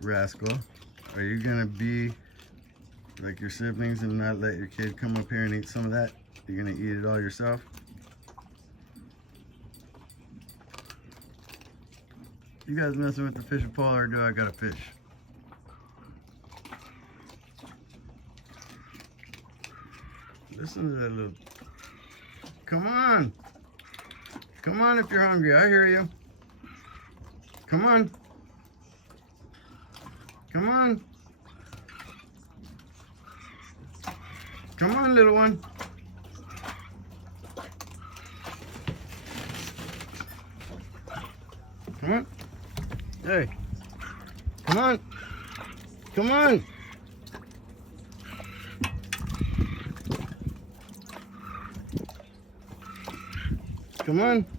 rascal. Are you gonna be like your siblings and not let your kid come up here and eat some of that? You're gonna eat it all yourself? You guys messing with the fishing pole, or do I got a fish? Listen to that little... Come on! Come on if you're hungry, I hear you. Come on. Come on. Come on, little one. Come on. Hey. Come on. Come on. Come on.